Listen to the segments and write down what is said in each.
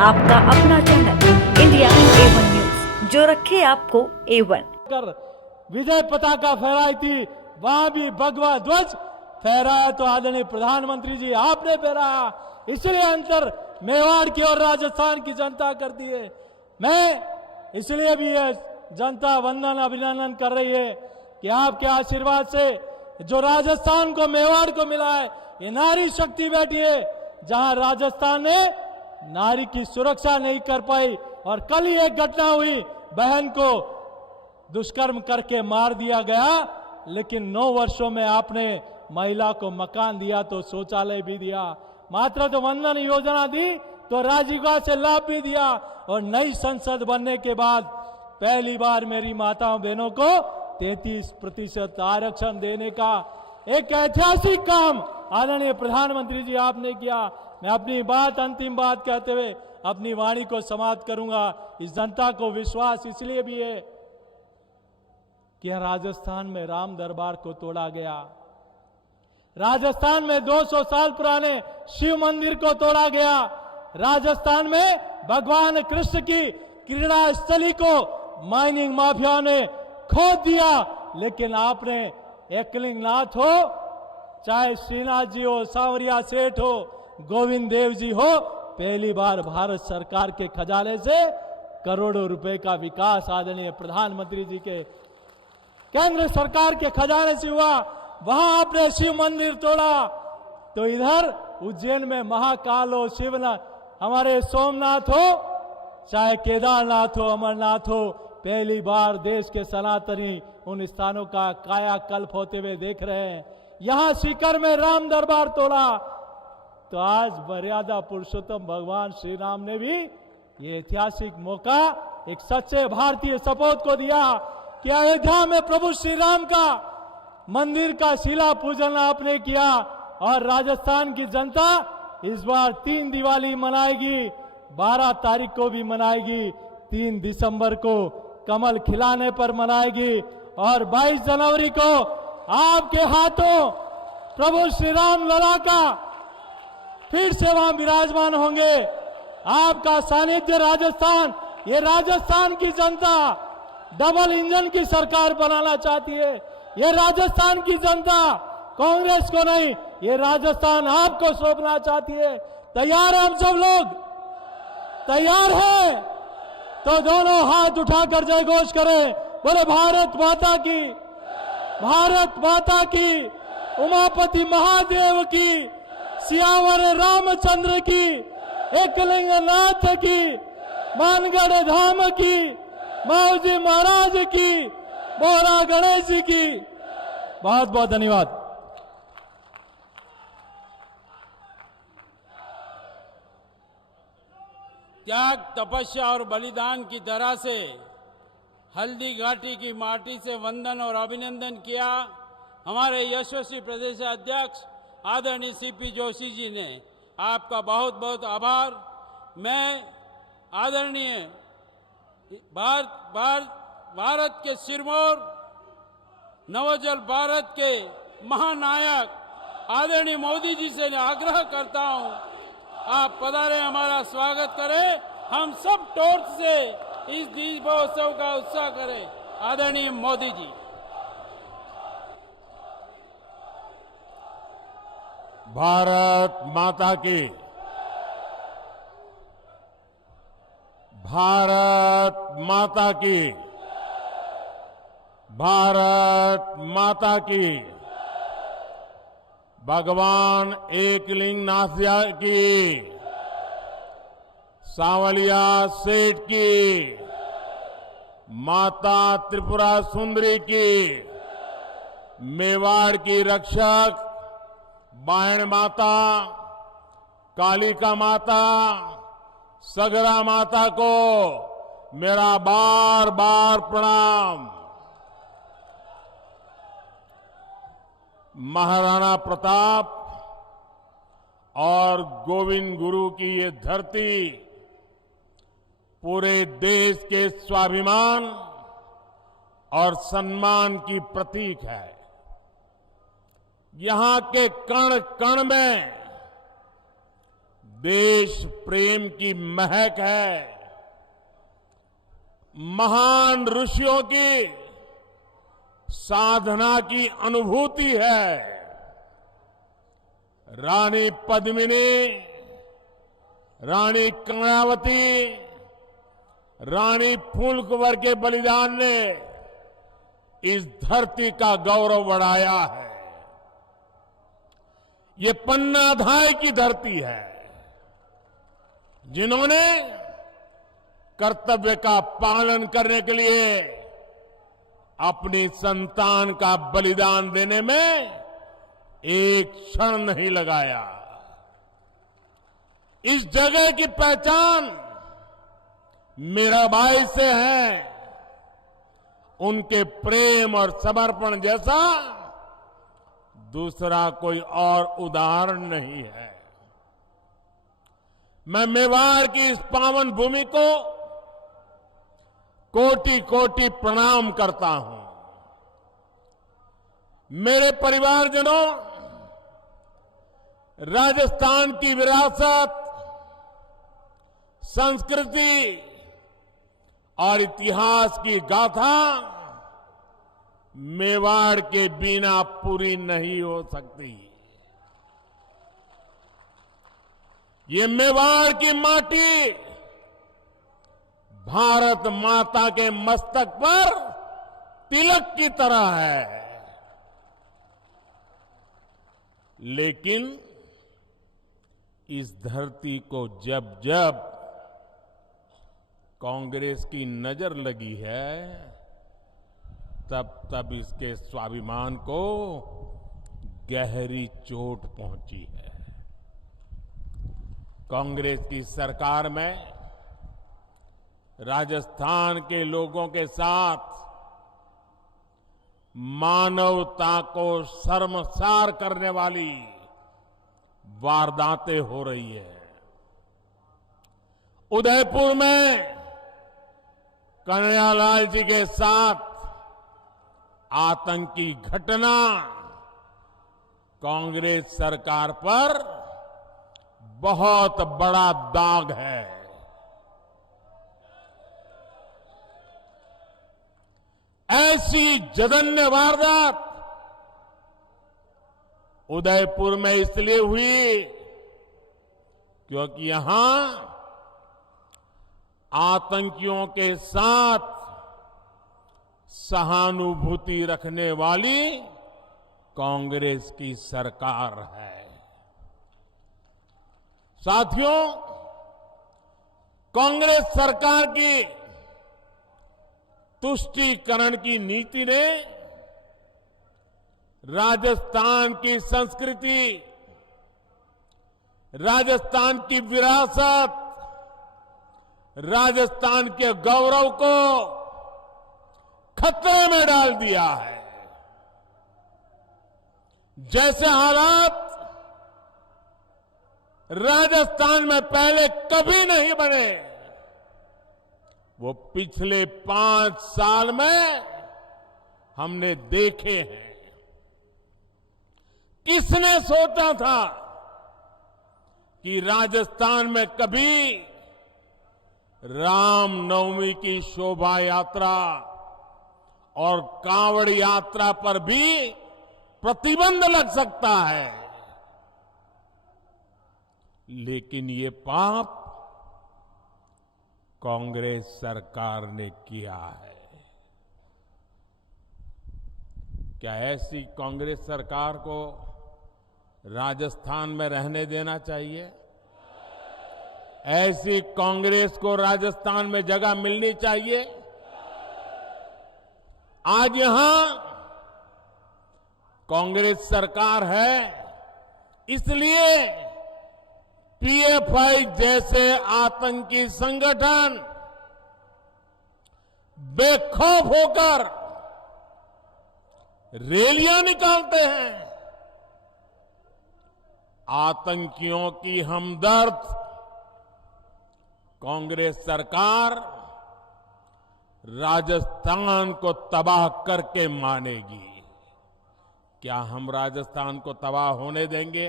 आपका अपना channel India A1 news, जो रखे आपको A1 कर विजय पताका फहराई थी, वहां भी भगवा ध्वज फहराया तो आदरणीय प्रधानमंत्री जी आपने फहराया। इसलिए अंतर मेवाड़ की और राजस्थान की जनता करती है। मैं इसलिए भी ये जनता वंदन अभिनंदन कर रही है कि आपके आशीर्वाद से जो राजस्थान को मेवाड़ को मिला है, ये नारी शक्ति बैठी है। जहां राजस्थान ने नारी की सुरक्षा नहीं कर पाई और कल ही एक घटना हुई, बहन को दुष्कर्म करके मार दिया गया, लेकिन 9 वर्षों में आपने महिला को मकान दिया तो शौचालय भी दिया, मात्र तो वंदन योजना दी तो राजीव से लाभ भी दिया। और नई संसद बनने के बाद पहली बार मेरी माताओं बहनों को 33% आरक्षण देने का एक ऐतिहासिक काम आदरणीय प्रधानमंत्री जी आपने किया। मैं अपनी बात अंतिम बात कहते हुए अपनी वाणी को समाप्त करूंगा। इस जनता को विश्वास इसलिए भी है कि राजस्थान में राम दरबार को तोड़ा गया, राजस्थान में 200 साल पुराने शिव मंदिर को तोड़ा गया, राजस्थान में भगवान कृष्ण की क्रीड़ा स्थली को माइनिंग माफिया ने खोद दिया। लेकिन आपने एकलिंग नाथ हो, चाहे श्रीनाथ जी हो, सांवरिया सेठ हो, गोविंद देव जी हो, पहली बार भारत सरकार के खजाने से करोड़ों रुपए का विकास आदरणीय प्रधानमंत्री जी के केंद्र सरकार के खजाने से हुआ। वहां आपने शिव मंदिर तोड़ा तो इधर उज्जैन में महाकाल हो, शिवनाथ, हमारे सोमनाथ हो, चाहे केदारनाथ हो, अमरनाथ हो, पहली बार देश के सनातनी उन स्थानों का कायाकल्प होते हुए देख रहे हैं। यहां सीकर में राम दरबार तोड़ा तो आज मर्यादा पुरुषोत्तम भगवान श्री राम ने भी ये ऐतिहासिक मौका एक सच्चे भारतीय सपूत को दिया कि अयोध्या में प्रभु श्री राम का मंदिर का शिला पूजन आपने किया। और राजस्थान की जनता इस बार 3 दिवाली मनाएगी, 12 तारीख को भी मनाएगी, 3 दिसंबर को कमल खिलाने पर मनाएगी और 22 जनवरी को आपके हाथों प्रभु श्री राम लला का फिर से वहां विराजमान होंगे। आपका सानिध्य राजस्थान, ये राजस्थान की जनता डबल इंजन की सरकार बनाना चाहती है। ये राजस्थान की जनता कांग्रेस को नहीं, ये राजस्थान आपको सौंपना चाहती है। तैयार हम सब लोग, तैयार हैं तो दोनों हाथ उठाकर जय घोष करें, बोले भारत माता की, भारत माता की, उमापति महादेव की, सियावर रामचंद्र की, एकलिंग नाथ की, मानगढ़ धाम की, माऊजी महाराज की, बोरा गणेश जी की। बहुत बहुत धन्यवाद। त्याग, तपस्या और बलिदान की तरह से हल्दी घाटी की माटी से वंदन और अभिनंदन किया हमारे यशस्वी प्रदेश अध्यक्ष आदरणीय सीपी जोशी जी ने। आपका बहुत बहुत आभार। मैं आदरणीय भारत के सिरमौर नवोजल भारत के महानायक आदरणीय मोदी जी से आग्रह करता हूं, आप पधारे, हमारा स्वागत करें, हम सब टॉर्च से इस दीपोत्सव का उत्साह करें। आदरणीय मोदी जी। भारत माता की, भारत माता की, भारत माता की, भगवान एकलिंग नाथ की, सांवलिया सेठ की, माता त्रिपुरा सुंदरी की, मेवाड़ की रक्षक बायण माता, कालिका माता, सगरा माता को मेरा बार बार प्रणाम। महाराणा प्रताप और गोविंद गुरु की ये धरती पूरे देश के स्वाभिमान और सम्मान की प्रतीक है। यहां के कण कण में देश प्रेम की महक है, महान ऋषियों की साधना की अनुभूति है। रानी पद्मिनी, रानी कर्णावती, रानी फूलकुंवर के बलिदान ने इस धरती का गौरव बढ़ाया है। ये पन्नाधाय की धरती है, जिन्होंने कर्तव्य का पालन करने के लिए अपनी संतान का बलिदान देने में एक क्षण नहीं लगाया। इस जगह की पहचान मीराबाई से है। उनके प्रेम और समर्पण जैसा दूसरा कोई और उदाहरण नहीं है। मैं मेवाड़ की इस पावन भूमि को कोटि कोटि प्रणाम करता हूं। मेरे परिवारजनों, राजस्थान की विरासत, संस्कृति और इतिहास की गाथा मेवाड़ के बिना पूरी नहीं हो सकती। ये मेवाड़ की माटी भारत माता के मस्तक पर तिलक की तरह है। लेकिन इस धरती को जब जब कांग्रेस की नजर लगी है, तब तब इसके स्वाभिमान को गहरी चोट पहुंची है। कांग्रेस की सरकार में राजस्थान के लोगों के साथ मानवता को शर्मसार करने वाली वारदातें हो रही है। उदयपुर में कन्हैयालाल जी के साथ आतंकी घटना कांग्रेस सरकार पर बहुत बड़ा दाग है। ऐसी जघन्य वारदात उदयपुर में इसलिए हुई क्योंकि यहां आतंकियों के साथ सहानुभूति रखने वाली कांग्रेस की सरकार है। साथियों, कांग्रेस सरकार की तुष्टीकरण की नीति ने राजस्थान की संस्कृति, राजस्थान की विरासत, राजस्थान के गौरव को खतरे में डाल दिया है। जैसे हालात राजस्थान में पहले कभी नहीं बने, वो पिछले 5 साल में हमने देखे हैं। किसने सोचा था कि राजस्थान में कभी रामनवमी की शोभा यात्रा और कांवड़ यात्रा पर भी प्रतिबंध लग सकता है। लेकिन ये पाप कांग्रेस सरकार ने किया है। क्या ऐसी कांग्रेस सरकार को राजस्थान में रहने देना चाहिए? ऐसी कांग्रेस को राजस्थान में जगह मिलनी चाहिए? आज यहां कांग्रेस सरकार है, इसलिए पीएफआई जैसे आतंकी संगठन बेखौफ होकर रैलियां निकालते हैं। आतंकियों की हमदर्द कांग्रेस सरकार राजस्थान को तबाह करके मानेगी। क्या हम राजस्थान को तबाह होने देंगे?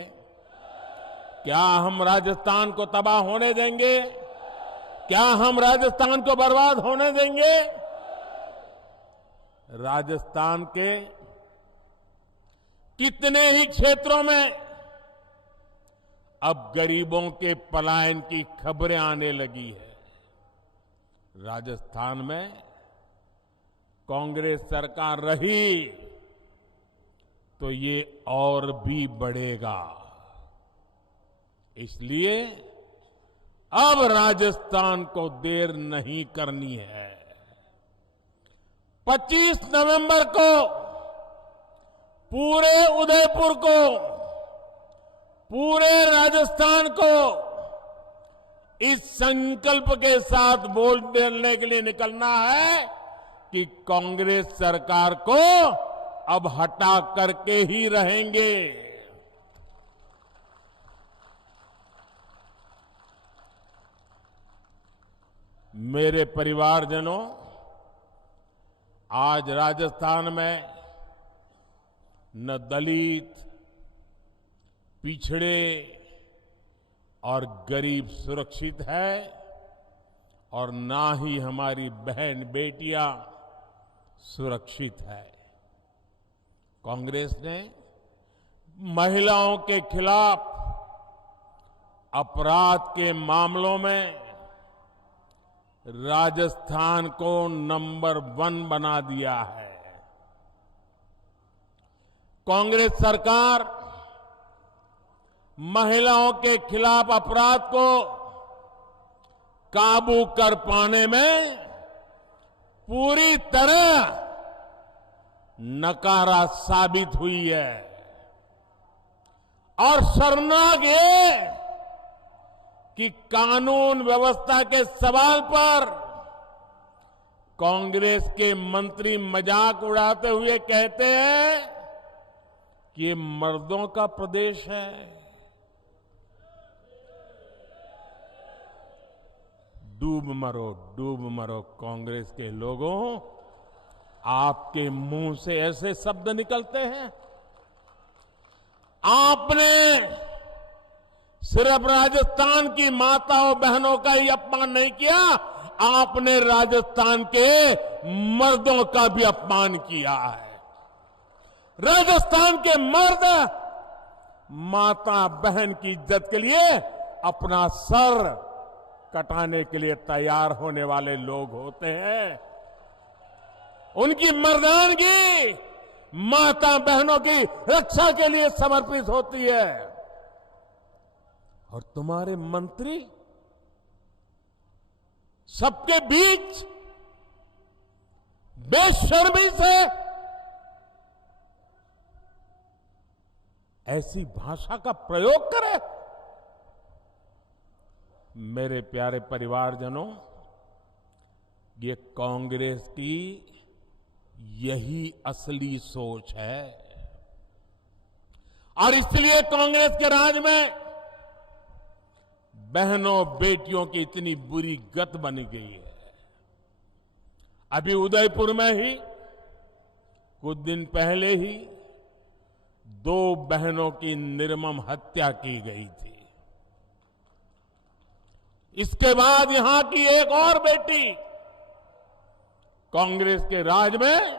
क्या हम राजस्थान को तबाह होने देंगे? क्या हम राजस्थान को बर्बाद होने देंगे? राजस्थान के कितने ही क्षेत्रों में अब गरीबों के पलायन की खबरें आने लगी है। राजस्थान में कांग्रेस सरकार रही तो ये और भी बढ़ेगा। इसलिए अब राजस्थान को देर नहीं करनी है। 25 नवंबर को पूरे उदयपुर को, पूरे राजस्थान को इस संकल्प के साथ बोलने के लिए निकलना है कि कांग्रेस सरकार को अब हटा करके ही रहेंगे। मेरे परिवारजनों, आज राजस्थान में न दलित, पिछड़े और गरीब सुरक्षित है और ना ही हमारी बहन बेटियां सुरक्षित है। कांग्रेस ने महिलाओं के खिलाफ अपराध के मामलों में राजस्थान को नंबर 1 बना दिया है। कांग्रेस सरकार महिलाओं के खिलाफ अपराध को काबू कर पाने में पूरी तरह नकारा साबित हुई है। और शर्मनाक ये कि कानून व्यवस्था के सवाल पर कांग्रेस के मंत्री मजाक उड़ाते हुए कहते हैं कि ये मर्दों का प्रदेश है। डूब मरो कांग्रेस के लोगों, आपके मुंह से ऐसे शब्द निकलते हैं। आपने सिर्फ राजस्थान की माताओं बहनों का ही अपमान नहीं किया, आपने राजस्थान के मर्दों का भी अपमान किया है। राजस्थान के मर्द माता बहन की इज्जत के लिए अपना सर कटाने के लिए तैयार होने वाले लोग होते हैं। उनकी मर्दानगी माता बहनों की रक्षा के लिए समर्पित होती है। और तुम्हारे मंत्री सबके बीच बेशर्मी से ऐसी भाषा का प्रयोग करें। मेरे प्यारे परिवारजनों, ये कांग्रेस की यही असली सोच है और इसलिए कांग्रेस के राज में बहनों बेटियों की इतनी बुरी गत बनी गई है। अभी उदयपुर में ही कुछ दिन पहले ही 2 बहनों की निर्मम हत्या की गई थी। इसके बाद यहां की एक और बेटी कांग्रेस के राज में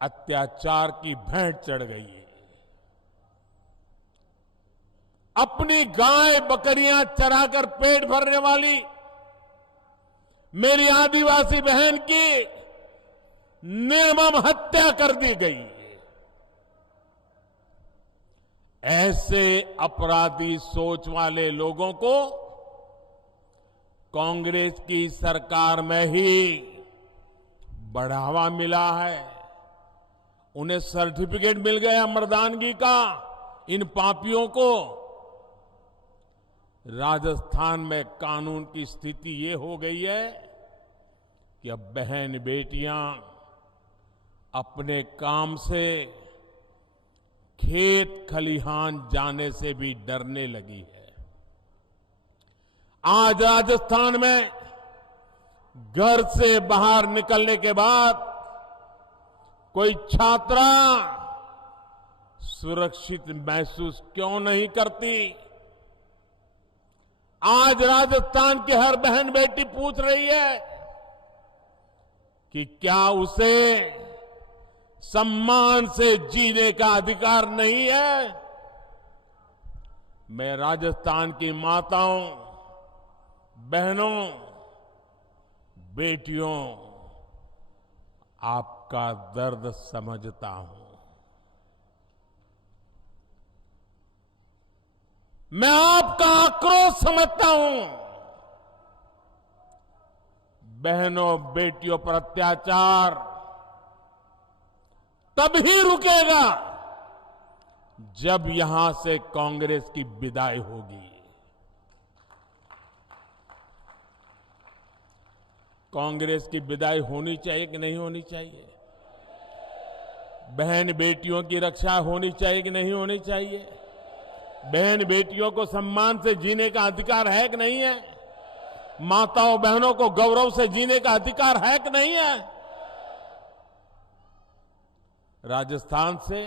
अत्याचार की भेंट चढ़ गई है। अपनी गाय बकरियां चराकर पेट भरने वाली मेरी आदिवासी बहन की निर्मम हत्या कर दी गई। ऐसे अपराधी सोच वाले लोगों को कांग्रेस की सरकार में ही बढ़ावा मिला है। उन्हें सर्टिफिकेट मिल गया मर्दानगी का। इन पापियों को राजस्थान में कानून की स्थिति ये हो गई है कि अब बहन बेटियां अपने काम से खेत खलिहान जाने से भी डरने लगी है। आज राजस्थान में घर से बाहर निकलने के बाद कोई छात्रा सुरक्षित महसूस क्यों नहीं करती? आज राजस्थान की हर बहन बेटी पूछ रही है कि क्या उसे सम्मान से जीने का अधिकार नहीं है। मैं राजस्थान की माताओं, बहनों, बेटियों, आपका दर्द समझता हूं। मैं आपका आक्रोश समझता हूं। बहनों बेटियों पर अत्याचार तभी रुकेगा जब यहां से कांग्रेस की विदाई होगी। कांग्रेस की विदाई होनी चाहिए कि नहीं होनी चाहिए? बहन बेटियों की रक्षा होनी चाहिए कि नहीं होनी चाहिए? बहन बेटियों को सम्मान से जीने का अधिकार है कि नहीं है? माताओं बहनों को गौरव से जीने का अधिकार है कि नहीं है? राजस्थान से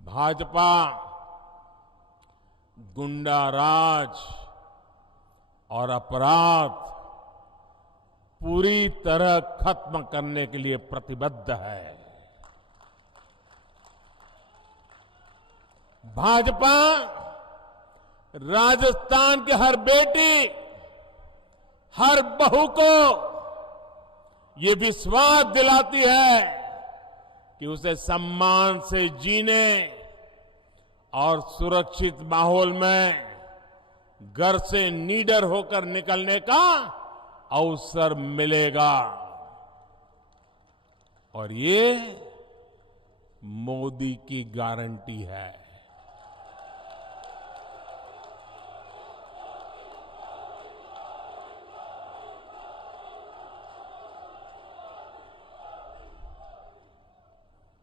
भाजपा गुंडा राज और अपराध पूरी तरह खत्म करने के लिए प्रतिबद्ध है। भाजपा राजस्थान की हर बेटी, हर बहू को ये विश्वास दिलाती है कि उसे सम्मान से जीने और सुरक्षित माहौल में घर से निडर होकर निकलने का अवसर मिलेगा। और ये मोदी की गारंटी है।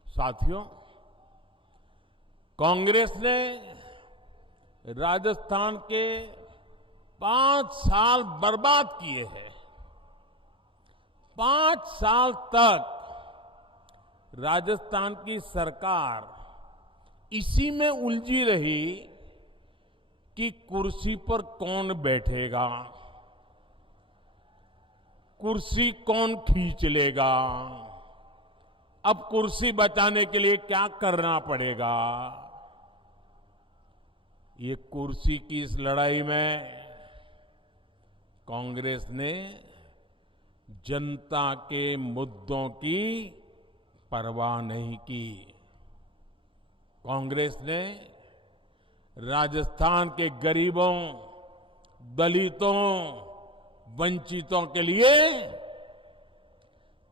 साथियों, कांग्रेस ने राजस्थान के 5 साल बर्बाद किए हैं। 5 साल तक राजस्थान की सरकार इसी में उलझी रही कि कुर्सी पर कौन बैठेगा, कुर्सी कौन खींच लेगा, अब कुर्सी बचाने के लिए क्या करना पड़ेगा। ये कुर्सी की इस लड़ाई में कांग्रेस ने जनता के मुद्दों की परवाह नहीं की। कांग्रेस ने राजस्थान के गरीबों, दलितों, वंचितों के लिए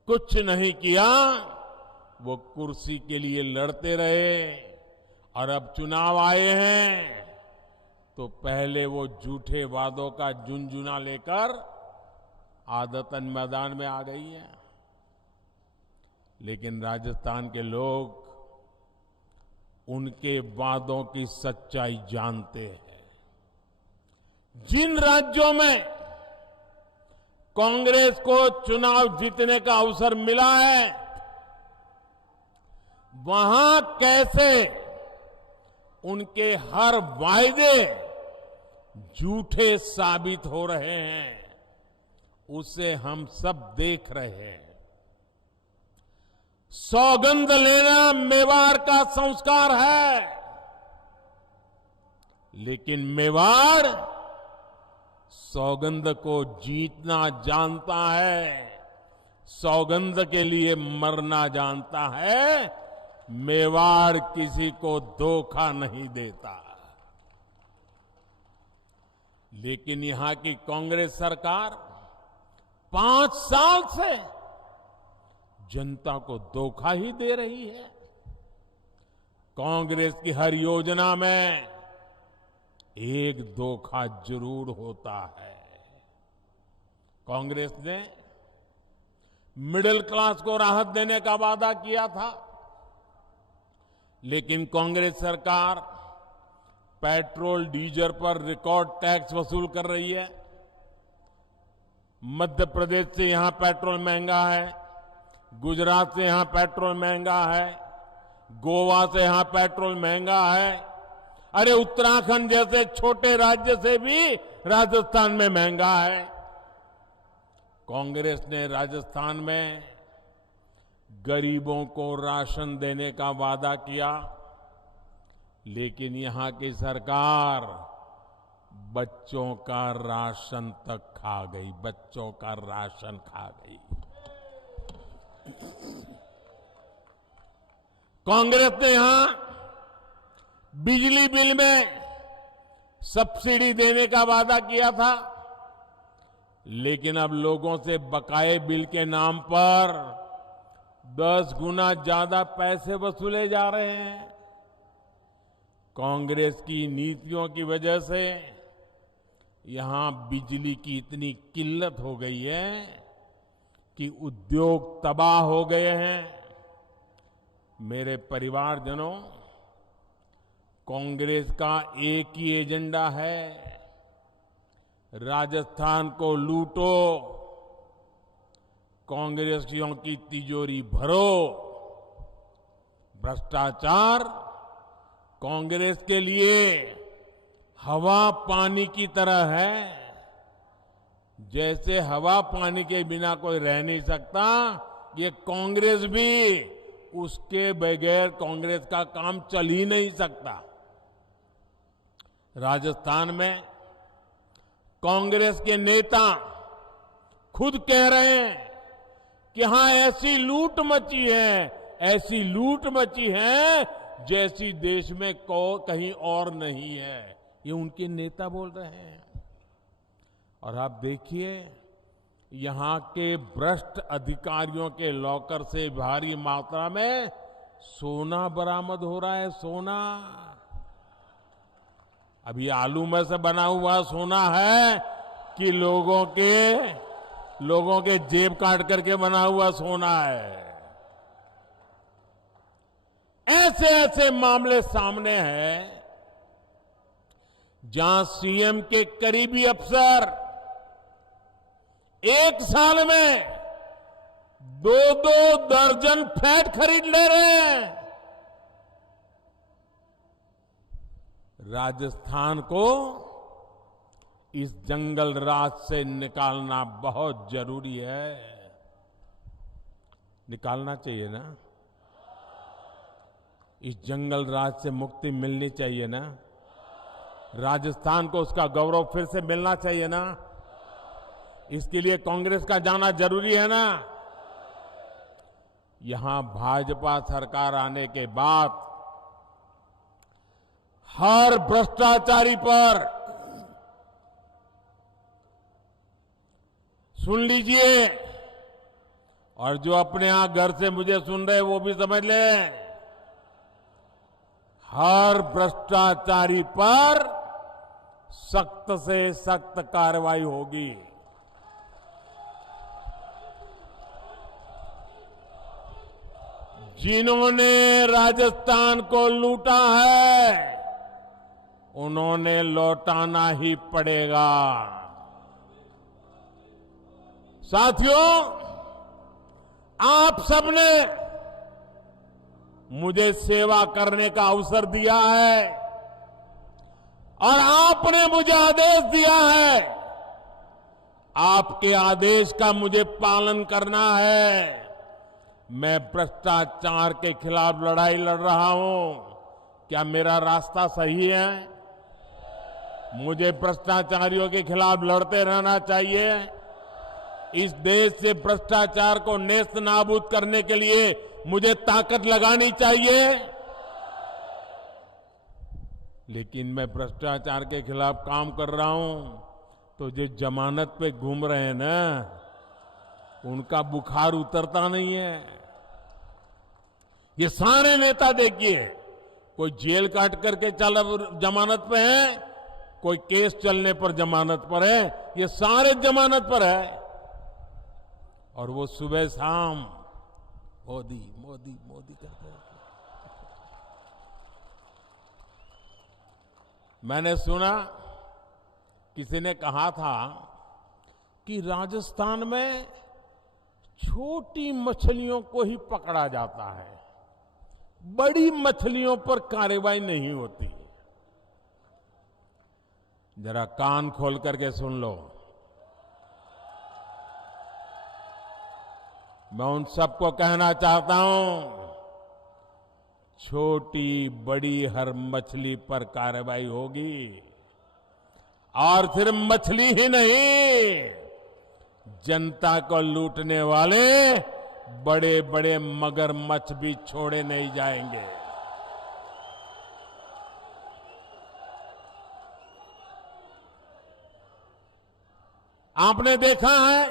कुछ नहीं किया। वो कुर्सी के लिए लड़ते रहे और अब चुनाव आए हैं तो पहले वो झूठे वादों का झुनझुना लेकर आदतन मैदान में आ गई है। लेकिन राजस्थान के लोग उनके वादों की सच्चाई जानते हैं। जिन राज्यों में कांग्रेस को चुनाव जीतने का अवसर मिला है, वहां कैसे उनके हर वायदे झूठे साबित हो रहे हैं, उसे हम सब देख रहे हैं। सौगंध लेना मेवाड़ का संस्कार है, लेकिन मेवाड़ सौगंध को जीतना जानता है, सौगंध के लिए मरना जानता है। मेवाड़ किसी को धोखा नहीं देता। लेकिन यहां की कांग्रेस सरकार 5 साल से जनता को धोखा ही दे रही है। कांग्रेस की हर योजना में एक धोखा जरूर होता है। कांग्रेस ने मिडिल क्लास को राहत देने का वादा किया था, लेकिन कांग्रेस सरकार पेट्रोल डीजल पर रिकॉर्ड टैक्स वसूल कर रही है। मध्य प्रदेश से यहां पेट्रोल महंगा है, गुजरात से यहां पेट्रोल महंगा है, गोवा से यहां पेट्रोल महंगा है। अरे उत्तराखंड जैसे छोटे राज्य से भी राजस्थान में महंगा है। कांग्रेस ने राजस्थान में गरीबों को राशन देने का वादा किया, लेकिन यहां की सरकार बच्चों का राशन तक खा गई, बच्चों का राशन खा गई। कांग्रेस ने यहां बिजली बिल में सब्सिडी देने का वादा किया था, लेकिन अब लोगों से बकाये बिल के नाम पर 10 गुना ज्यादा पैसे वसूले जा रहे हैं। कांग्रेस की नीतियों की वजह से यहां बिजली की इतनी किल्लत हो गई है कि उद्योग तबाह हो गए हैं। मेरे परिवारजनों, कांग्रेस का एक ही एजेंडा है, राजस्थान को लूटो, कांग्रेसियों की तिजोरी भरो। भ्रष्टाचार कांग्रेस के लिए हवा पानी की तरह है। जैसे हवा पानी के बिना कोई रह नहीं सकता, ये कांग्रेस भी उसके बगैर कांग्रेस का काम चल ही नहीं सकता। राजस्थान में कांग्रेस के नेता खुद कह रहे हैं कि हां ऐसी लूट मची है, ऐसी लूट मची है जैसी देश में कहीं और नहीं है। ये उनके नेता बोल रहे हैं। और आप देखिए, यहां के भ्रष्ट अधिकारियों के लॉकर से भारी मात्रा में सोना बरामद हो रहा है। सोना, अभी आलू में से बना हुआ सोना है कि लोगों के जेब काट करके बना हुआ सोना है। ऐसे ऐसे मामले सामने हैं जहां सीएम के करीबी अफसर एक साल में 2-2 दर्जन फ्लैट खरीद ले रहे हैं। राजस्थान को इस जंगल राज से निकालना बहुत जरूरी है। निकालना चाहिए ना, इस जंगल राज से मुक्ति मिलनी चाहिए ना, राजस्थान को उसका गौरव फिर से मिलना चाहिए ना। इसके लिए कांग्रेस का जाना जरूरी है ना। यहां भाजपा सरकार आने के बाद हर भ्रष्टाचारी पर, सुन लीजिए, और जो अपने यहां घर से मुझे सुन रहे वो भी समझ लें, हर भ्रष्टाचारी पर सख्त से सख्त कार्रवाई होगी। जिन्होंने राजस्थान को लूटा है उन्होंने लौटाना ही पड़ेगा। साथियों, आप सबने मुझे सेवा करने का अवसर दिया है और आपने मुझे आदेश दिया है। आपके आदेश का मुझे पालन करना है। मैं भ्रष्टाचार के खिलाफ लड़ाई लड़ रहा हूं। क्या मेरा रास्ता सही है? मुझे भ्रष्टाचारियों के खिलाफ लड़ते रहना चाहिए। इस देश से भ्रष्टाचार को नेस्त नाबूद करने के लिए मुझे ताकत लगानी चाहिए। लेकिन मैं भ्रष्टाचार के खिलाफ काम कर रहा हूं तो जो जमानत पे घूम रहे हैं ना, उनका बुखार उतरता नहीं है। ये सारे नेता देखिए, कोई जेल काट करके जमानत पे है, कोई केस चलने पर जमानत पर है, ये सारे जमानत पर है। और वो सुबह शाम मोदी मोदी मोदी करते हैं। मैंने सुना किसी ने कहा था कि राजस्थान में छोटी मछलियों को ही पकड़ा जाता है, बड़ी मछलियों पर कार्रवाई नहीं होती। जरा कान खोल करके सुन लो। मैं उन सबको कहना चाहता हूं, छोटी बड़ी हर मछली पर कार्रवाई होगी। और सिर्फ मछली ही नहीं, जनता को लूटने वाले बड़े बड़े मगरमच्छ भी छोड़े नहीं जाएंगे। आपने देखा है,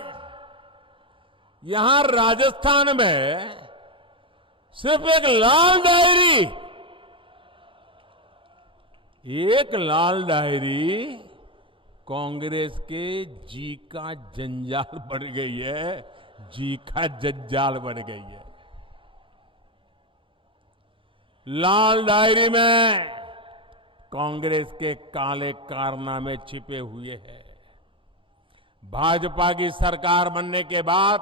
यहां राजस्थान में सिर्फ एक लाल डायरी कांग्रेस के जी का जंजाल बन गई है, जी का जंजाल बन गई है। लाल डायरी में कांग्रेस के काले कारनामे छिपे हुए हैं। भाजपा की सरकार बनने के बाद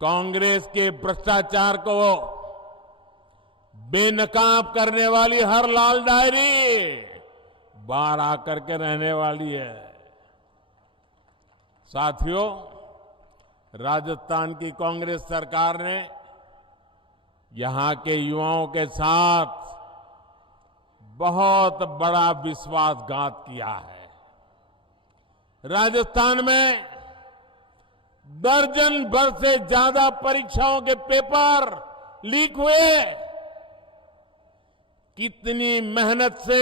कांग्रेस के भ्रष्टाचार को बेनकाब करने वाली हर लाल डायरी बाहर आकर के रहने वाली है। साथियों, राजस्थान की कांग्रेस सरकार ने यहां के युवाओं के साथ बहुत बड़ा विश्वासघात किया है। राजस्थान में दर्जन भर से ज्यादा परीक्षाओं के पेपर लीक हुए। कितनी मेहनत से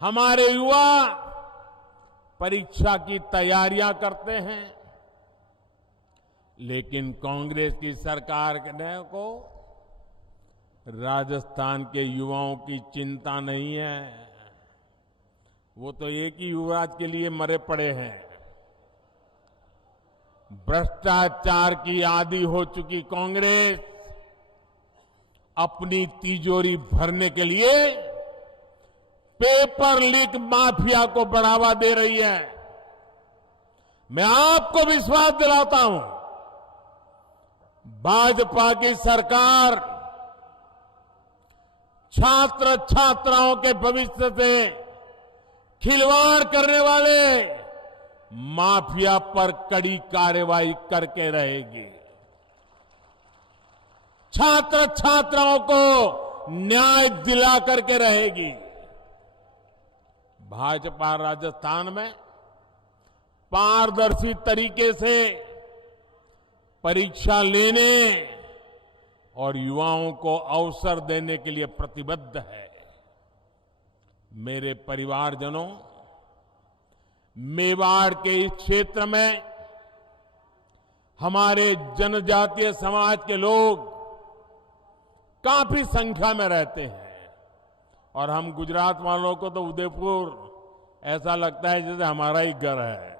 हमारे युवा परीक्षा की तैयारियां करते हैं, लेकिन कांग्रेस की सरकार ने को राजस्थान के युवाओं की चिंता नहीं है। वो तो एक ही युवराज के लिए मरे पड़े हैं। भ्रष्टाचार की आदी हो चुकी कांग्रेस अपनी तिजोरी भरने के लिए पेपर लीक माफिया को बढ़ावा दे रही है। मैं आपको विश्वास दिलाता हूं, भाजपा की सरकार छात्र छात्राओं के भविष्य से खिलवाड़ करने वाले माफिया पर कड़ी कार्रवाई करके रहेगी। छात्र छात्राओं को न्याय दिला करके रहेगी। भाजपा राजस्थान में पारदर्शी तरीके से परीक्षा लेने और युवाओं को अवसर देने के लिए प्रतिबद्ध है। मेरे परिवारजनों, मेवाड़ के इस क्षेत्र में हमारे जनजातीय समाज के लोग काफी संख्या में रहते हैं और हम गुजरात वालों को तो उदयपुर ऐसा लगता है जैसे हमारा ही घर है।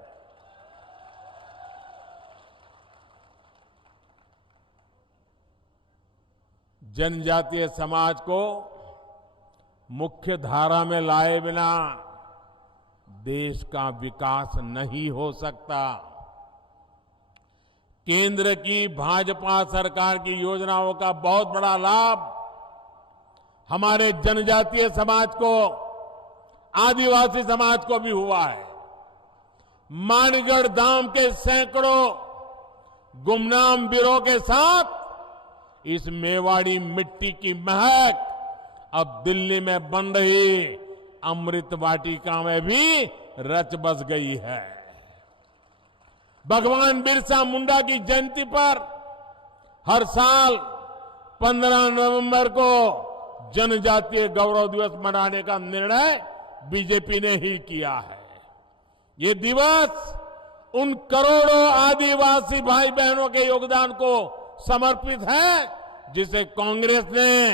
जनजातीय समाज को मुख्य धारा में लाए बिना देश का विकास नहीं हो सकता। केंद्र की भाजपा सरकार की योजनाओं का बहुत बड़ा लाभ हमारे जनजातीय समाज को, आदिवासी समाज को भी हुआ है। माणगढ़ धाम के सैकड़ों गुमनाम वीरों के साथ इस मेवाड़ी मिट्टी की महक अब दिल्ली में बन रही अमृत वाटिका में भी रच बस गई है। भगवान बिरसा मुंडा की जयंती पर हर साल 15 नवंबर को जनजातीय गौरव दिवस मनाने का निर्णय बीजेपी ने ही किया है। ये दिवस उन करोड़ों आदिवासी भाई बहनों के योगदान को समर्पित है जिसे कांग्रेस ने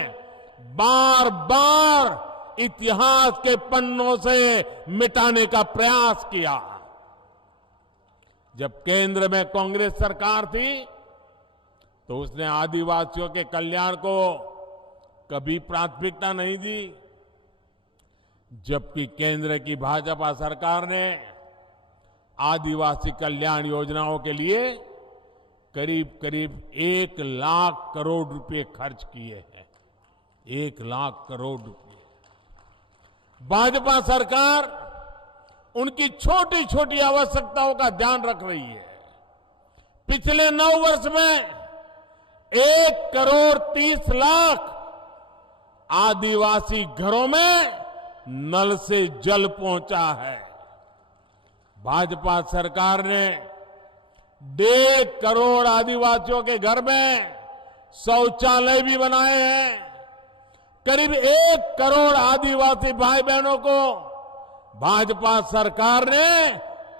बार बार इतिहास के पन्नों से मिटाने का प्रयास किया। जब केंद्र में कांग्रेस सरकार थी तो उसने आदिवासियों के कल्याण को कभी प्राथमिकता नहीं दी, जबकि केंद्र की भाजपा सरकार ने आदिवासी कल्याण योजनाओं के लिए करीब करीब 1 लाख करोड़ रुपए खर्च किए हैं। 1 लाख करोड़ रुपए। भाजपा सरकार उनकी छोटी छोटी आवश्यकताओं का ध्यान रख रही है। पिछले 9 वर्ष में 1,30,00,000 आदिवासी घरों में नल से जल पहुंचा है। भाजपा सरकार ने 1.5 करोड़ आदिवासियों के घर में शौचालय भी बनाए हैं। करीब 1 करोड़ आदिवासी भाई बहनों को भाजपा सरकार ने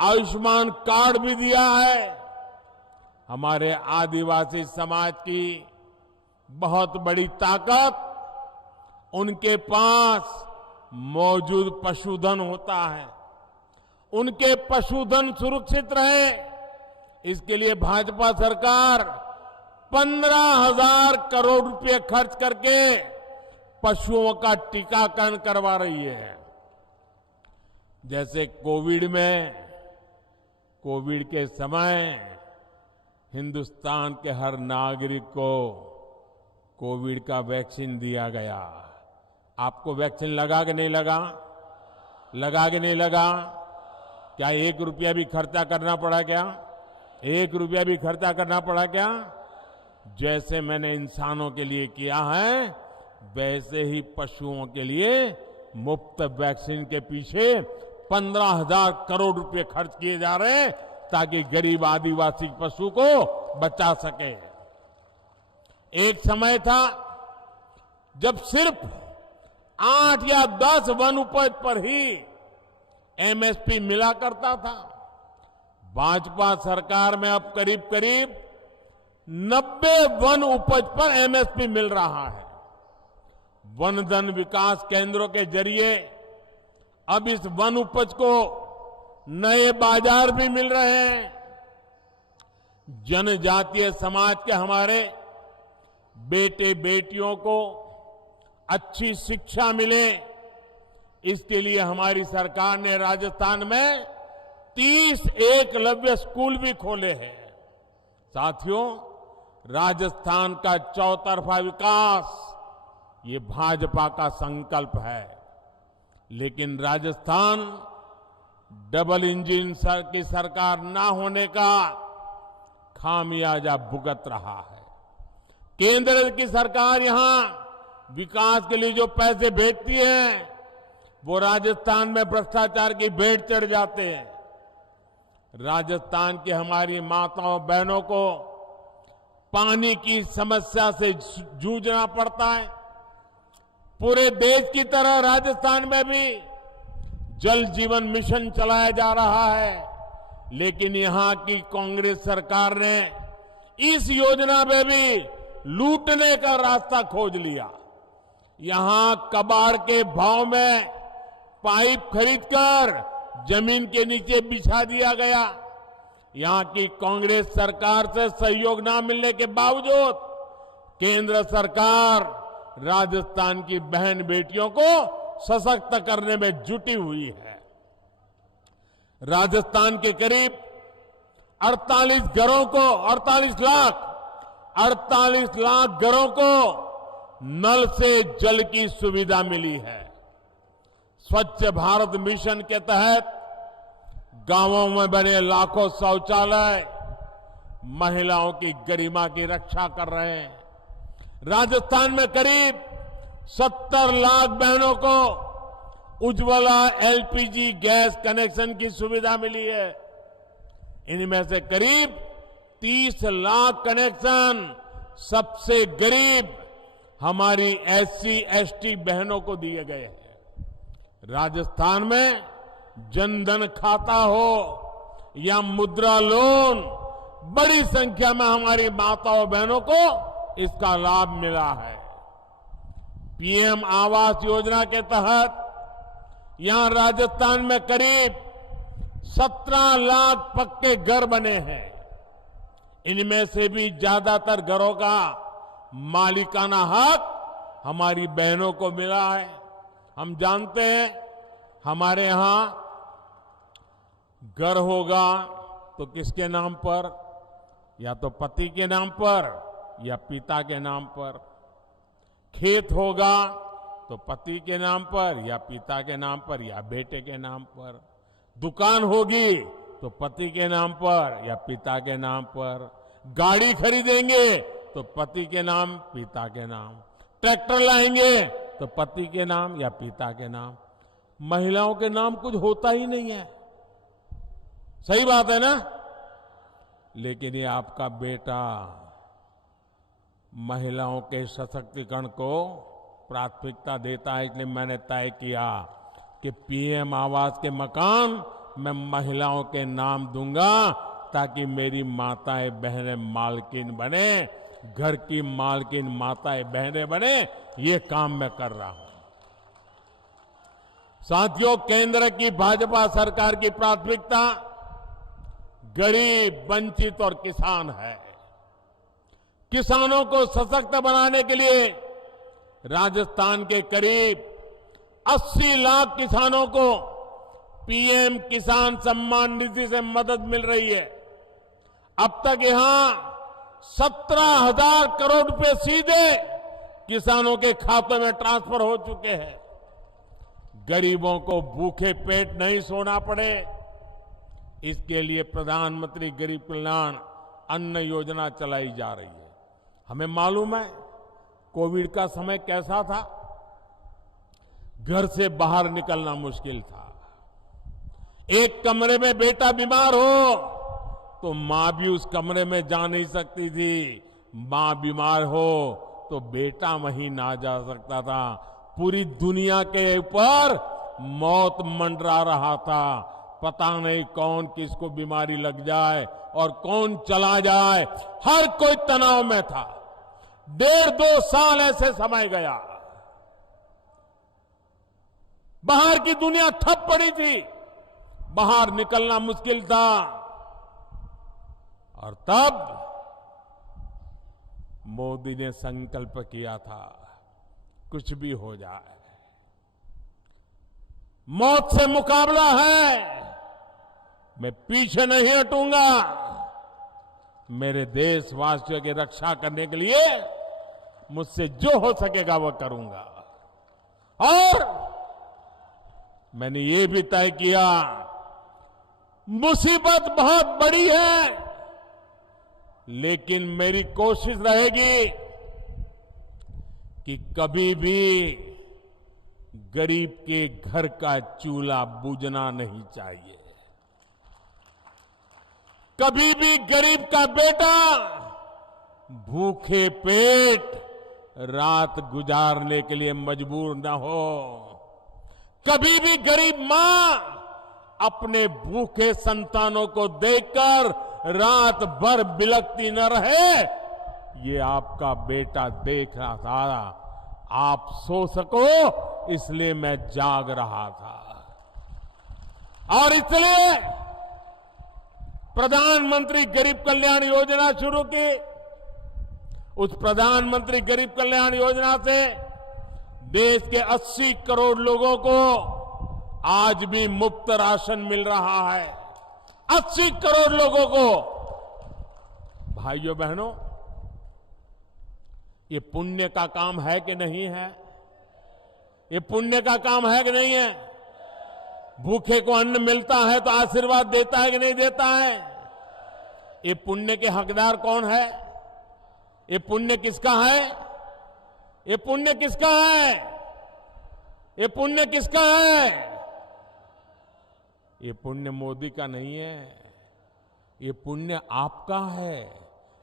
आयुष्मान कार्ड भी दिया है। हमारे आदिवासी समाज की बहुत बड़ी ताकत उनके पास मौजूद पशुधन होता है। उनके पशुधन सुरक्षित रहे, इसके लिए भाजपा सरकार 15,000 करोड़ रुपए खर्च करके पशुओं का टीकाकरण करवा रही है। जैसे कोविड के समय हिंदुस्तान के हर नागरिक को कोविड का वैक्सीन दिया गया। आपको वैक्सीन लगा कि नहीं लगा? लगा कि नहीं लगा? क्या 1 रुपया भी खर्चा करना पड़ा क्या? 1 रुपया भी खर्चा करना पड़ा क्या? जैसे मैंने इंसानों के लिए किया है, वैसे ही पशुओं के लिए मुफ्त वैक्सीन के पीछे 15,000 करोड़ रुपए खर्च किए जा रहे हैं ताकि गरीब आदिवासी पशु को बचा सके। एक समय था जब सिर्फ 8 या 10 वन उपज पर ही एमएसपी मिला करता था। भाजपा सरकार में अब करीब करीब 90 वन उपज पर एमएसपी मिल रहा है। वन धन विकास केंद्रों के जरिए अब इस वन उपज को नए बाजार भी मिल रहे हैं। जनजातीय समाज के हमारे बेटे बेटियों को अच्छी शिक्षा मिले, इसके लिए हमारी सरकार ने राजस्थान में 30 एकलव्य स्कूल भी खोले हैं। साथियों, राजस्थान का चौतरफा विकास ये भाजपा का संकल्प है, लेकिन राजस्थान डबल इंजन की सरकार ना होने का खामियाजा भुगत रहा है। केंद्र की सरकार यहां विकास के लिए जो पैसे भेजती है, वो राजस्थान में भ्रष्टाचार की भेंट चढ़ जाते हैं। राजस्थान की हमारी माताओं बहनों को पानी की समस्या से जूझना पड़ता है। पूरे देश की तरह राजस्थान में भी जल जीवन मिशन चलाया जा रहा है, लेकिन यहां की कांग्रेस सरकार ने इस योजना में भी लूटने का रास्ता खोज लिया। यहां कबाड़ के भाव में पाइप खरीदकर जमीन के नीचे बिछा दिया गया। यहां की कांग्रेस सरकार से सहयोग न मिलने के बावजूद केंद्र सरकार राजस्थान की बहन बेटियों को सशक्त करने में जुटी हुई है। राजस्थान के करीब 48 लाख घरों को नल से जल की सुविधा मिली है। स्वच्छ भारत मिशन के तहत गांवों में बने लाखों शौचालय महिलाओं की गरिमा की रक्षा कर रहे हैं। राजस्थान में करीब 70 लाख बहनों को उज्ज्वला एलपीजी गैस कनेक्शन की सुविधा मिली है। इनमें से करीब 30 लाख कनेक्शन सबसे गरीब हमारी एससी एसटी बहनों को दिए गए हैं। राजस्थान में जनधन खाता हो या मुद्रा लोन, बड़ी संख्या में हमारी माताओं बहनों को इसका लाभ मिला है। पीएम आवास योजना के तहत यहां राजस्थान में करीब 17 लाख पक्के घर बने हैं। इनमें से भी ज्यादातर घरों का मालिकाना हक हमारी बहनों को मिला है। हम जानते हैं हमारे यहां घर होगा तो किसके नाम पर? या तो पति के नाम पर या पिता के नाम पर। खेत होगा तो पति के नाम पर या पिता के नाम पर या बेटे के नाम पर, दुकान होगी तो पति के नाम पर या पिता के नाम पर, गाड़ी खरीदेंगे तो पति के नाम पिता के नाम, ट्रैक्टर लाएंगे तो पति के नाम या पिता के नाम। महिलाओं के नाम कुछ होता ही नहीं है, सही बात है ना। लेकिन ये आपका बेटा महिलाओं के सशक्तिकरण को प्राथमिकता देता है, इसलिए मैंने तय किया कि पीएम आवास के मकान मैं महिलाओं के नाम दूंगा, ताकि मेरी माताएं बहनें मालकिन बने, घर की मालकिन माताएं बहनें बने। ये काम मैं कर रहा हूं। साथियों, केंद्र की भाजपा सरकार की प्राथमिकता गरीब, वंचित और किसान है। किसानों को सशक्त बनाने के लिए राजस्थान के करीब 80 लाख किसानों को पीएम किसान सम्मान निधि से मदद मिल रही है। अब तक यहां 17,000 करोड़ रुपए सीधे किसानों के खातों में ट्रांसफर हो चुके हैं। गरीबों को भूखे पेट नहीं सोना पड़े, इसके लिए प्रधानमंत्री गरीब कल्याण अन्न योजना चलाई जा रही है। हमें मालूम है कोविड का समय कैसा था, घर से बाहर निकलना मुश्किल था। एक कमरे में बेटा बीमार हो तो मां भी उस कमरे में जा नहीं सकती थी, मां बीमार हो तो बेटा वहीं ना जा सकता था। पूरी दुनिया के ऊपर मौत मंडरा रहा था, पता नहीं कौन किसको बीमारी लग जाए और कौन चला जाए, हर कोई तनाव में था। 1.5-2 साल ऐसे समय गया, बाहर की दुनिया ठप पड़ी थी, बाहर निकलना मुश्किल था। और तब मोदी ने संकल्प किया था, कुछ भी हो जाए, मौत से मुकाबला है, मैं पीछे नहीं हटूंगा। मेरे देशवासियों की रक्षा करने के लिए मुझसे जो हो सकेगा वो करूंगा। और मैंने ये भी तय किया, मुसीबत बहुत बड़ी है, लेकिन मेरी कोशिश रहेगी कि कभी भी गरीब के घर का चूल्हा बुझना नहीं चाहिए। कभी भी गरीब का बेटा भूखे पेट रात गुजारने के लिए मजबूर न हो। कभी भी गरीब मां अपने भूखे संतानों को देखकर रात भर बिलखती न रहे। ये आपका बेटा देख रहा था, आप सो सको इसलिए मैं जाग रहा था। और इसलिए प्रधानमंत्री गरीब कल्याण योजना शुरू की। उस प्रधानमंत्री गरीब कल्याण योजना से देश के 80 करोड़ लोगों को आज भी मुफ्त राशन मिल रहा है। 80 करोड़ लोगों को। भाइयों बहनों, ये पुण्य का काम है कि नहीं है? ये पुण्य का काम है कि नहीं है? भूखे को अन्न मिलता है तो आशीर्वाद देता है कि नहीं देता है? ये पुण्य के हकदार कौन है? ये पुण्य किसका है? ये पुण्य किसका है? ये पुण्य किसका है? ये पुण्य मोदी का नहीं है, ये पुण्य आपका है।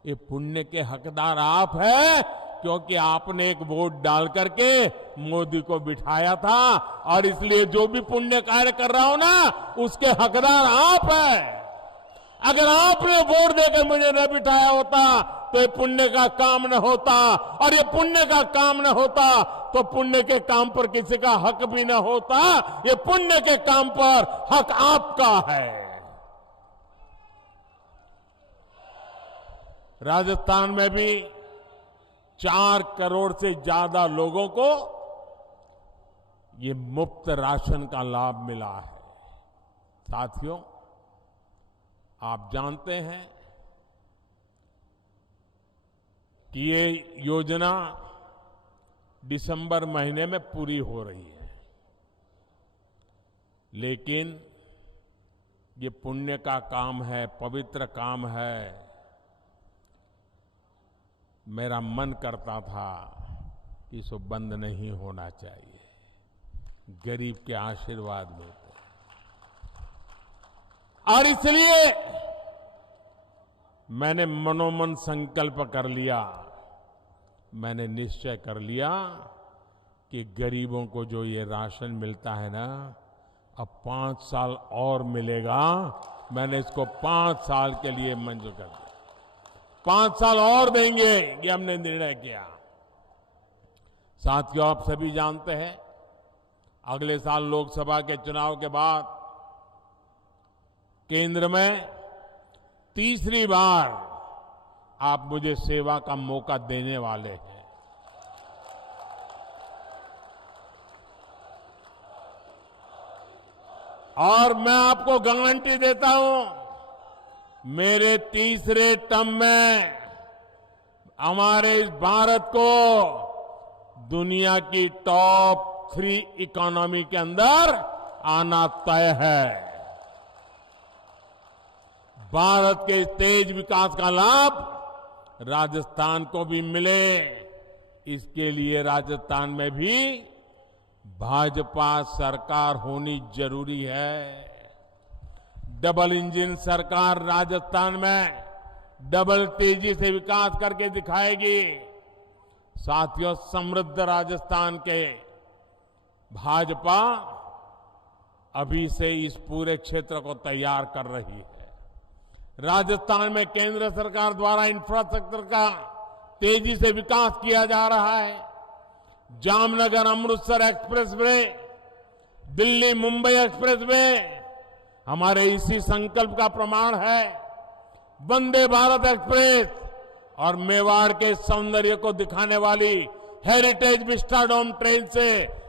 ये पुण्य के हकदार आप हैं, क्योंकि आपने एक वोट डाल करके मोदी को बिठाया था, और इसलिए जो भी पुण्य कार्य कर रहा हो ना, उसके हकदार आप हैं। अगर आपने वोट देकर मुझे न बिठाया होता तो ये पुण्य का काम न होता, और ये पुण्य का काम न होता तो पुण्य के काम पर किसी का हक भी न होता। ये पुण्य के काम पर हक आपका है। राजस्थान में भी 4 करोड़ से ज्यादा लोगों को ये मुफ्त राशन का लाभ मिला है। साथियों, आप जानते हैं कि ये योजना दिसंबर महीने में पूरी हो रही है। लेकिन ये पुण्य का काम है, पवित्र काम है। मेरा मन करता था कि इसको बंद नहीं होना चाहिए, गरीब के आशीर्वाद मिलते। और इसलिए मैंने मनोमन संकल्प कर लिया, मैंने निश्चय कर लिया कि गरीबों को जो ये राशन मिलता है ना, अब 5 साल और मिलेगा। मैंने इसको 5 साल के लिए मंजूर कर दिया। 5 साल और देंगे, ये हमने निर्णय किया। साथियों, आप सभी जानते हैं, अगले साल लोकसभा के चुनाव के बाद केंद्र में तीसरी बार आप मुझे सेवा का मौका देने वाले हैं। और मैं आपको गारंटी देता हूं, मेरे तीसरे टर्म में हमारे इस भारत को दुनिया की टॉप 3 इकोनॉमी के अंदर आना तय है। भारत के तेज विकास का लाभ राजस्थान को भी मिले, इसके लिए राजस्थान में भी भाजपा सरकार होनी जरूरी है। डबल इंजन सरकार राजस्थान में डबल तेजी से विकास करके दिखाएगी। साथियों, समृद्ध राजस्थान के भाजपा अभी से इस पूरे क्षेत्र को तैयार कर रही है। राजस्थान में केंद्र सरकार द्वारा इंफ्रास्ट्रक्चर का तेजी से विकास किया जा रहा है। Jamnagar Amritsar express way, Delhi Mumbai express way हमारे इसी संकल्प का प्रमाण है। वंदे भारत एक्सप्रेस और मेवाड़ के सौंदर्य को दिखाने वाली हेरिटेज विस्टाडोम ट्रेन से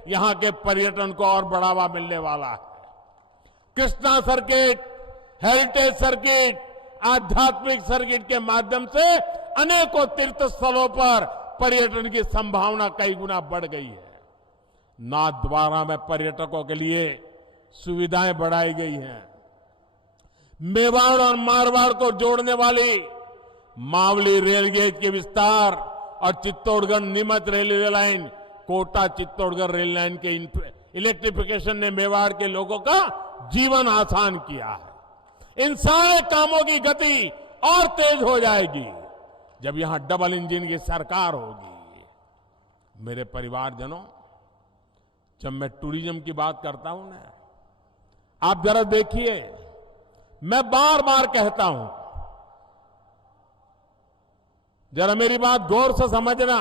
यहां के पर्यटन को और बढ़ावा मिलने वाला है। कृष्णा सर्किट, हेरिटेज सर्किट, आध्यात्मिक सर्किट के माध्यम से अनेकों तीर्थ स्थलों पर पर्यटन की संभावना कई गुना बढ़ गई है। नाथद्वारा में पर्यटकों के लिए सुविधाएं बढ़ाई गई हैं। मेवाड़ और मारवाड़ को जोड़ने वाली मावली रेलगेज के विस्तार और Chittorgarh Neemuch railway line, Kota Chittorgarh rail line के इलेक्ट्रिफिकेशन ने मेवाड़ के लोगों का जीवन आसान किया है। इन सारे कामों की गति और तेज हो जाएगी जब यहां डबल इंजन की सरकार होगी। मेरे परिवारजनों, जब मैं टूरिज्म की बात करता हूं ना, आप जरा देखिए, मैं बार बार कहता हूं, जरा मेरी बात गौर से समझना।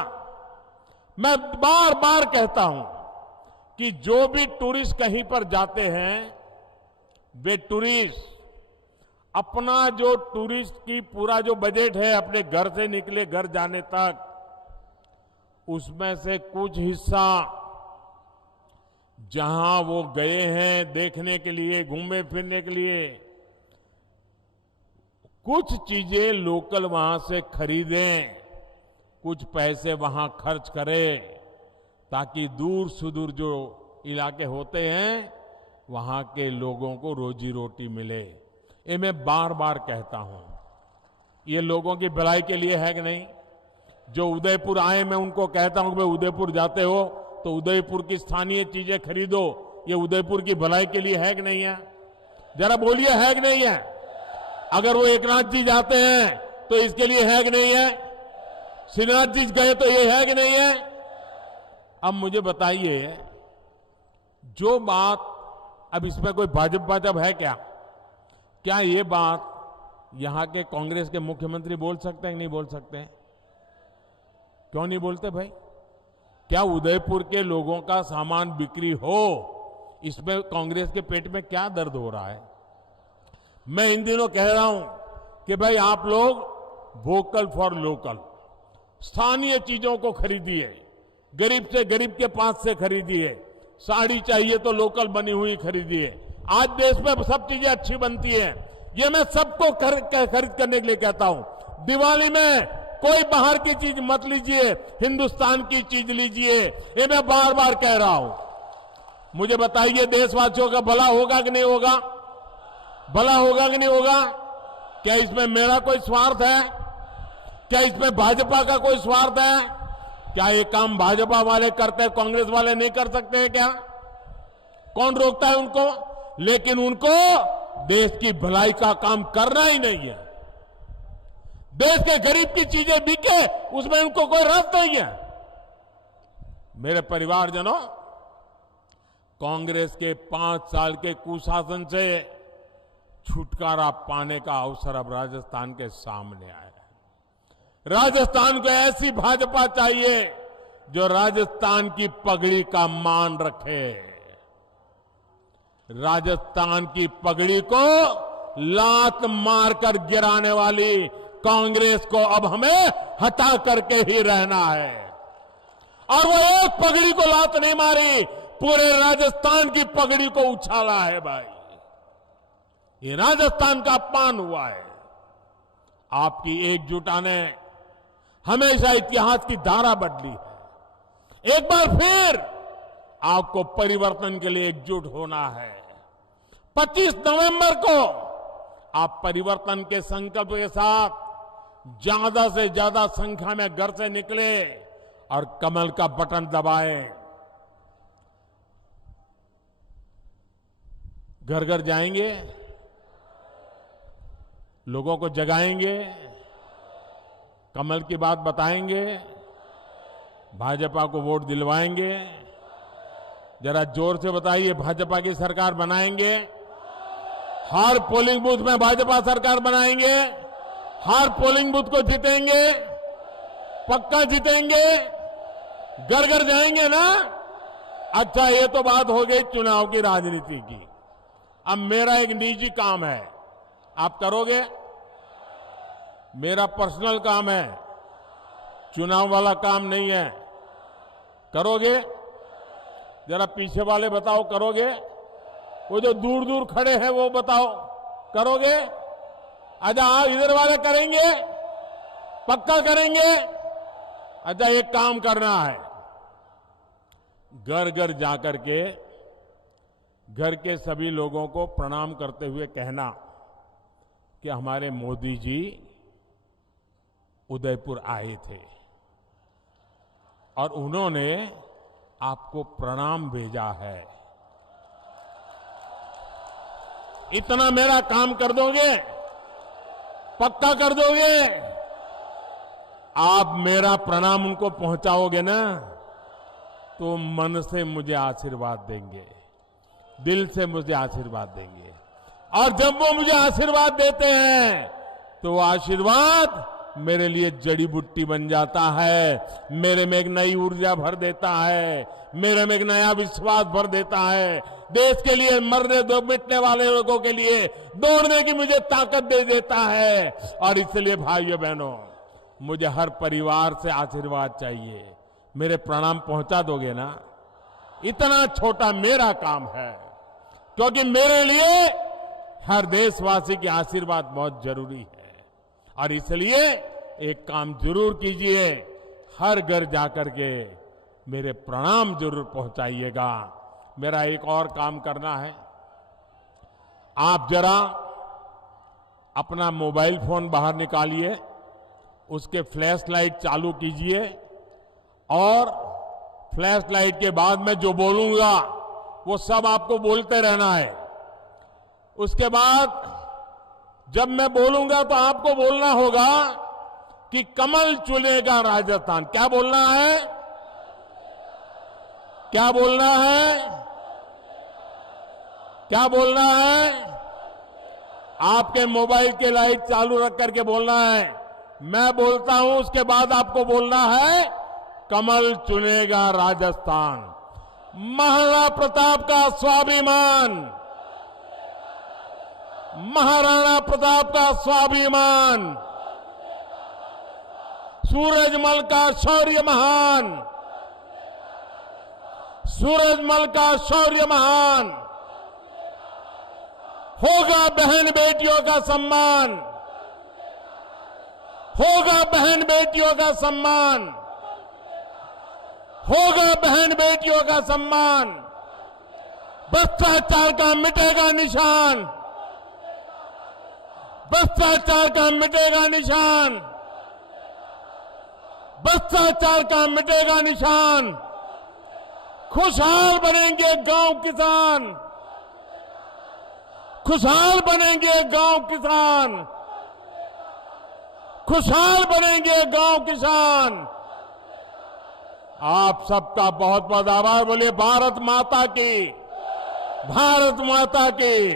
मैं बार बार कहता हूं कि जो भी टूरिस्ट कहीं पर जाते हैं, वे टूरिस्ट अपना जो टूरिस्ट की पूरा जो बजट है अपने घर से निकले घर जाने तक, उसमें से कुछ हिस्सा जहां वो गए हैं देखने के लिए, घूमने फिरने के लिए, कुछ चीजें लोकल वहां से खरीदें, कुछ पैसे वहां खर्च करें, ताकि दूर सुदूर जो इलाके होते हैं वहां के लोगों को रोजी रोटी मिले। ये मैं बार बार कहता हूं, ये लोगों की भलाई के लिए है कि नहीं। जो उदयपुर आए, मैं उनको कहता हूं कि भाई उदयपुर जाते हो तो उदयपुर की स्थानीय चीजें खरीदो, ये उदयपुर की भलाई के लिए है कि नहीं है? जरा बोलिए, है कि नहीं है? अगर वो एकनाथ जी जाते हैं तो इसके लिए है कि नहीं है? श्रीनाथ जी गए तो ये है कि नहीं है? अब मुझे बताइए, जो बात, अब इसमें कोई भाजपा है क्या ये बात यहां के कांग्रेस के मुख्यमंत्री बोल सकते हैं कि नहीं बोल सकते हैं? क्यों नहीं बोलते भाई? क्या उदयपुर के लोगों का सामान बिक्री हो, इसमें कांग्रेस के पेट में क्या दर्द हो रहा है? मैं इन दिनों कह रहा हूं कि भाई आप लोग वोकल फॉर लोकल, स्थानीय चीजों को खरीदिए, गरीब से गरीब के पास से खरीदिए। साड़ी चाहिए तो लोकल बनी हुई खरीदिए। आज देश में सब चीजें अच्छी बनती है, ये मैं सबको खरीद करने के लिए कहता हूं। दिवाली में कोई बाहर की चीज मत लीजिए, हिंदुस्तान की चीज लीजिए। ये मैं बार बार कह रहा हूं। मुझे बताइए, देशवासियों का भला होगा कि नहीं होगा? भला होगा कि नहीं होगा? क्या इसमें मेरा कोई स्वार्थ है? क्या इसमें भाजपा का कोई स्वार्थ है? क्या ये काम भाजपा वाले करते हैं, कांग्रेस वाले नहीं कर सकते हैं क्या? कौन रोकता है उनको? लेकिन उनको देश की भलाई का काम करना ही नहीं है। देश के गरीब की चीजें बिके, उसमें उनको कोई रस नहीं है। मेरे परिवारजनों, कांग्रेस के 5 साल के कुशासन से छुटकारा पाने का अवसर अब राजस्थान के सामने आया है। राजस्थान को ऐसी भाजपा चाहिए जो राजस्थान की पगड़ी का मान रखे। राजस्थान की पगड़ी को लात मारकर गिराने वाली कांग्रेस को अब हमें हटा करके ही रहना है। और वो एक पगड़ी को लात नहीं मारी, पूरे राजस्थान की पगड़ी को उछाला है भाई। ये राजस्थान का अपमान हुआ है। आपकी एकजुटता ने हमेशा इतिहास की धारा बदली है। एक बार फिर आपको परिवर्तन के लिए एकजुट होना है। 25 नवंबर को आप परिवर्तन के संकल्प के साथ ज्यादा से ज्यादा संख्या में घर से निकले और कमल का बटन दबाएं। घर घर जाएंगे, लोगों को जगाएंगे, कमल की बात बताएंगे, भाजपा को वोट दिलवाएंगे। जरा जोर से बताइए, भाजपा की सरकार बनाएंगे? हर पोलिंग बूथ में भाजपा सरकार बनाएंगे? हर पोलिंग बूथ को जीतेंगे? पक्का जीतेंगे? घर घर जाएंगे ना? अच्छा, ये तो बात हो गई चुनाव की राजनीति की। अब मेरा एक निजी काम है, आप करोगे? मेरा पर्सनल काम है, चुनाव वाला काम नहीं है। करोगे? जरा पीछे वाले बताओ, करोगे? वो जो दूर दूर खड़े हैं वो बताओ, करोगे? अच्छा, आप इधर वाले करेंगे? पक्का करेंगे? अच्छा, एक काम करना है, घर घर जाकर के घर के सभी लोगों को प्रणाम करते हुए कहना कि हमारे मोदी जी उदयपुर आए थे और उन्होंने आपको प्रणाम भेजा है। इतना मेरा काम कर दोगे? पक्का कर दोगे? आप मेरा प्रणाम उनको पहुंचाओगे ना, तो मन से मुझे आशीर्वाद देंगे, दिल से मुझे आशीर्वाद देंगे। और जब वो मुझे आशीर्वाद देते हैं तो वो आशीर्वाद मेरे लिए जड़ी बूटी बन जाता है, मेरे में एक नई ऊर्जा भर देता है, मेरे में एक नया विश्वास भर देता है। देश के लिए मरने दो मिटने वाले लोगों के लिए दौड़ने की मुझे ताकत दे देता है। और इसलिए भाइयों बहनों, मुझे हर परिवार से आशीर्वाद चाहिए। मेरे प्रणाम पहुंचा दोगे ना? इतना छोटा मेरा काम है, क्योंकि मेरे लिए हर देशवासी के आशीर्वाद बहुत जरूरी है। और इसलिए एक काम जरूर कीजिए, हर घर जाकर के मेरे प्रणाम जरूर पहुंचाइएगा। मेरा एक और काम करना है, आप जरा अपना मोबाइल फोन बाहर निकालिए, उसके फ्लैश लाइट चालू कीजिए और फ्लैश लाइट के बाद मैं जो बोलूंगा वो सब आपको बोलते रहना है। उसके बाद जब मैं बोलूंगा तो आपको बोलना होगा कि कमल चुनेगा राजस्थान। क्या बोलना है? क्या बोलना है? क्या बोलना है? आपके मोबाइल के लाइट चालू रख करके बोलना है। मैं बोलता हूं, उसके बाद आपको बोलना है कमल चुनेगा राजस्थान। महाराणा प्रताप का स्वाभिमान, महाराणा प्रताप का स्वाभिमान, सूरजमल का शौर्य महान, सूरजमल का शौर्य महान, होगा बहन बेटियों का सम्मान, होगा बहन बेटियों का सम्मान, होगा बहन बेटियों का सम्मान। भ्रष्टाचार का मिटेगा निशान, भ्रष्टाचार का मिटेगा निशान, भ्रष्टाचार का मिटेगा निशान। खुशहाल बनेंगे गांव किसान, खुशहाल बनेंगे गांव किसान, खुशहाल बनेंगे गांव किसान। आप सबका बहुत बहुत आभार। बोलिए भारत माता की, भारत माता की,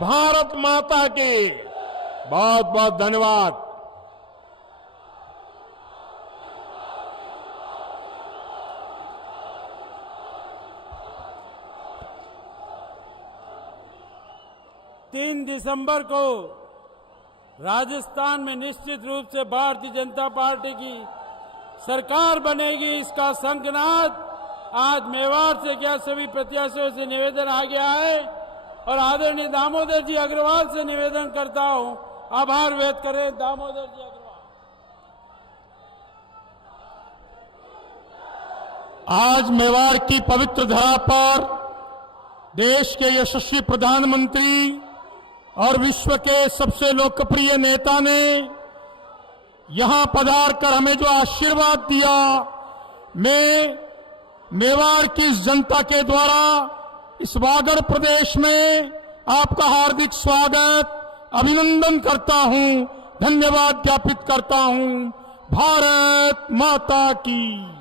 भारत माता की। बहुत बहुत धन्यवाद। तीन दिसंबर को राजस्थान में निश्चित रूप से भारतीय जनता पार्टी की सरकार बनेगी, इसका शंखनाद आज मेवाड़ से क्या सभी प्रत्याशियों से निवेदन आ गया है। और आदरणीय दामोदर जी अग्रवाल से निवेदन करता हूं, आभार व्यक्त करें दामोदर जी अग्रवाल। आज मेवाड़ की पवित्र धरा पर देश के यशस्वी प्रधानमंत्री और विश्व के सबसे लोकप्रिय नेता ने यहां पधार कर हमें जो आशीर्वाद दिया, मैं मेवाड़ की इस जनता के द्वारा इस वागड़ प्रदेश में आपका हार्दिक स्वागत, अभिनंदन करता हूं, धन्यवाद ज्ञापित करता हूं। भारत माता की।